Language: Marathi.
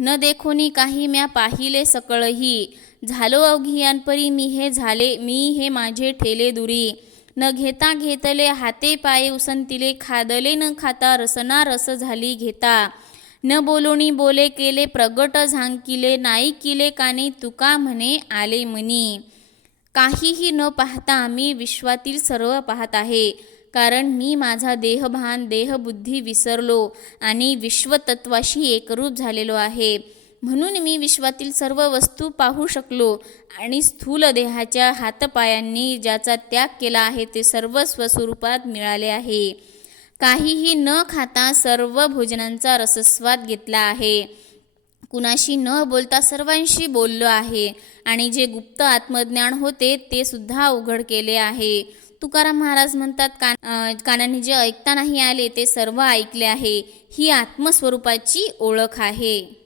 न देखोनी काही म्या पाहिले सकळही. झालो अवघियांपरी मी हे झाले मी हे माझे ठेले दुरी. न घेता घेतले हाते पाये उसंतिले खादले न खाता रसना रस झाली घेता. न बोलोणी बोले केले प्रगट झांकिले नाही किले काने तुका म्हणे आले मनी. काहीही न पाहता मी विश्वातील सर्व पाहत आहे. कारण मी माझा देहभान देहबुद्धी विसरलो आणि विश्वतत्वाशी एकरूप झालेलो आहे. म्हणून मी विश्वातील सर्व वस्तू पाहू शकलो आणि स्थूल देहाच्या हातपायांनी ज्याचा त्याग केला आहे ते सर्व स्वस्वरूपात मिळाले आहे. काहीही न खाता सर्व भोजनांचा रसस्वाद घेतला आहे. कुणाशी न बोलता सर्वांशी बोललो आहे आणि जे गुप्त आत्मज्ञान होते ते सुद्धा उघड केले आहे. तुकाराम महाराज म्हणतात कान कानाने जे ऐकता नाही आले ते सर्व ऐकले आहे. ही आत्मस्वरूपाची ओळख आहे.